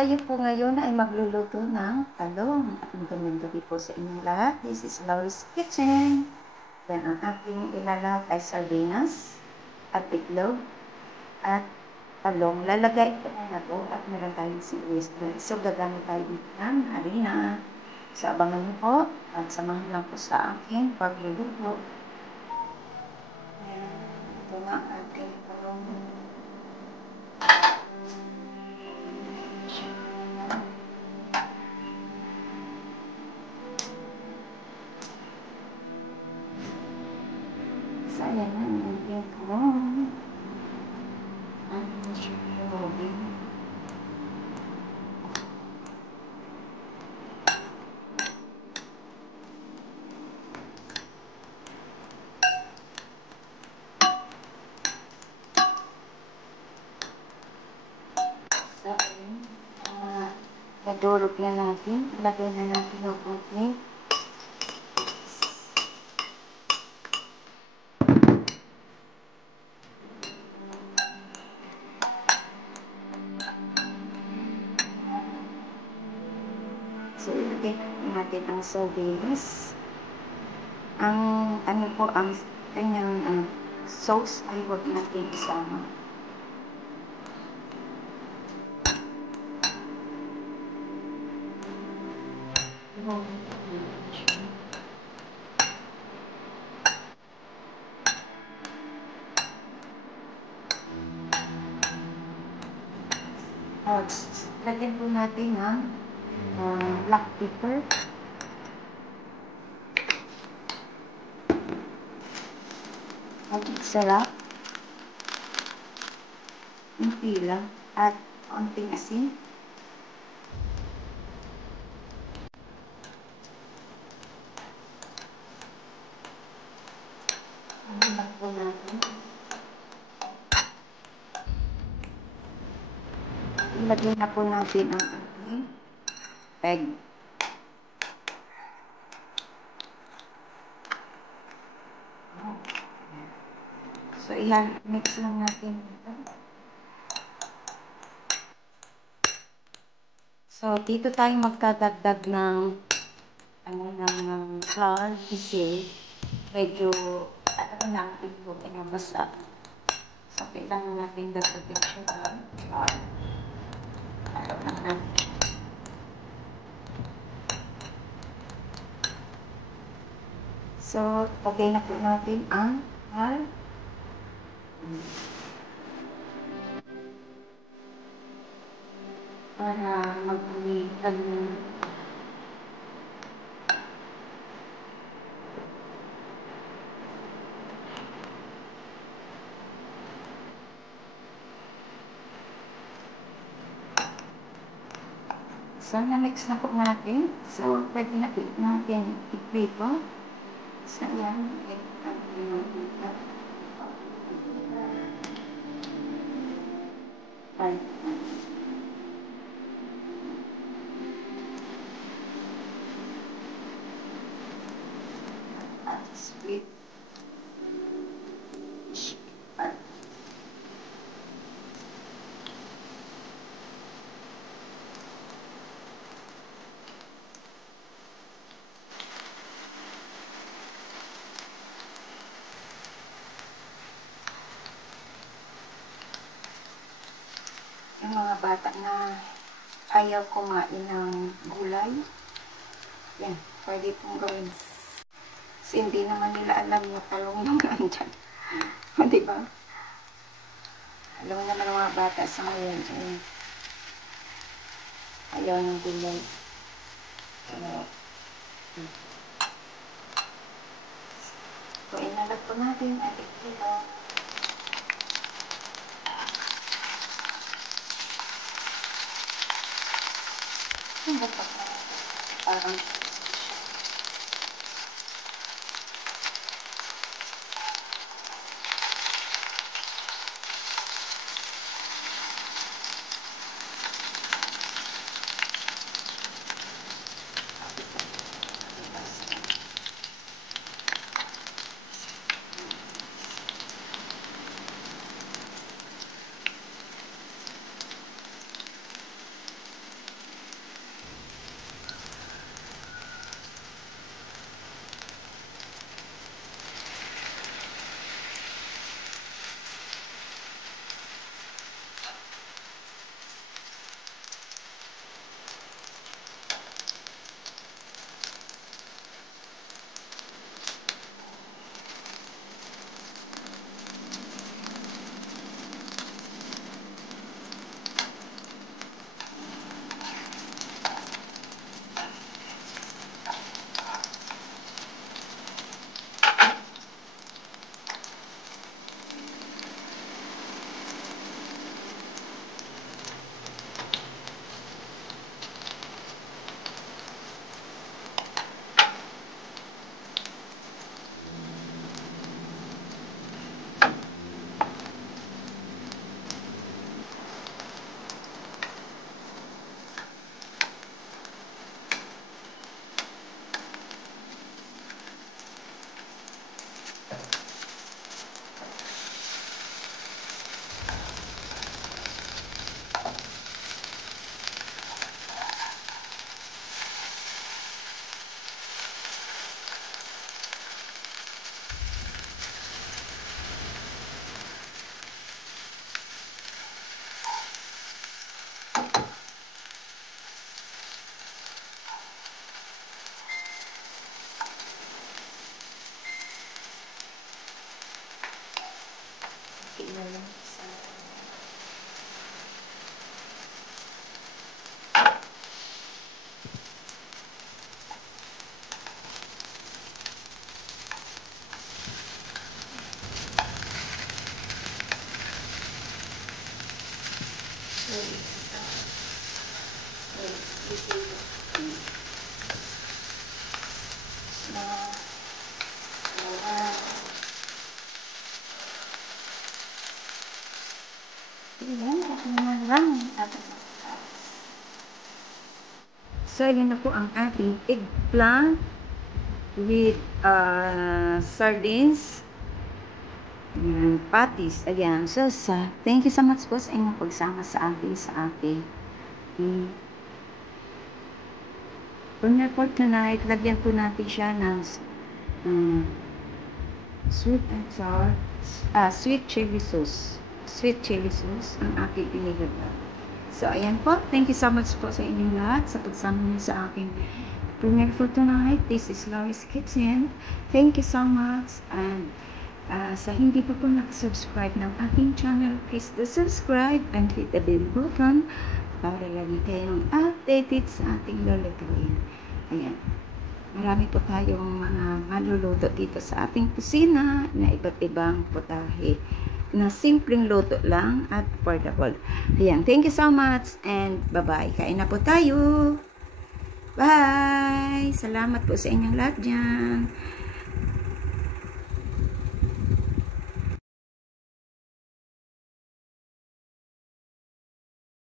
Tayo po ngayon ay magluluto ng talong. At magandang gabi po sa inyong lahat. This is Laurie's Kitchen. Then ang aking ilalagay ay sardinas at itlog at talong. Lalagay ito muna po at meron tayong sibuyas. So gagamit tayo dito ng harina. So abangan niyo po at samahan lang po sa aking pagluluto. Ayan, ito na ang ating talong. So, ayan na ang ating talong. Ating siyobin. So, ayan. Nadurog na natin. Lagay na natin yung oatmeal. So, ilagay natin ang sardines. Ang, ano po, ang kanyang sauce ay huwag natin isama. Lagyan po natin ang black pepper. Magic sarap. Kunti lang. At konting asin. Ilagay po natin. Ilagay na po natin ang ating egg. So, mix lang natin ito. So, dito tayo magdadagdag ng flour kasi medyo lang ito pinabasa. So, kailangan natin dagdagan siya ng flour. Halo lang natin. So, lagay na po natin ang para mag-umitan. So, na-mix na po natin. So, pwede na po natin i-prito. So, yan. Sweet. Yung mga bata na ayaw kumain ng gulay, yan, pwede pong gawin. Kasi hindi naman nila alam na talong yung nandyan. O, diba? Alam naman ng mga bata sa ngayon, ayaw ng gulay. So, inalag po natin at ito. Parang So, yun na po ang ating eggplant with sardines patties. Ayan. So, thank you so much po sa inyong pagsama sa ating for tonight, lagyan po natin siya ng sweet and sour, sweet chili sauce. Sweet chili sauce ang aking pinilagay. So, ayan po. Thank you so much po sa inyong lahat sa pagsama niyo sa aking premiere for tonight. This is Laurie's Kitchen. Thank you so much. And sa hindi pa po nakasubscribe ng aking channel, please do subscribe and hit the bell button para lagi kayong updated sa ating lulutuin. Ayan. Marami po tayong mga maluluto dito sa ating kusina na iba't ibang putahe na simpleng luto lang at affordable. Ayan. Thank you so much and bye-bye. Kain na po tayo. Bye! Salamat po sa inyong lahat dyan.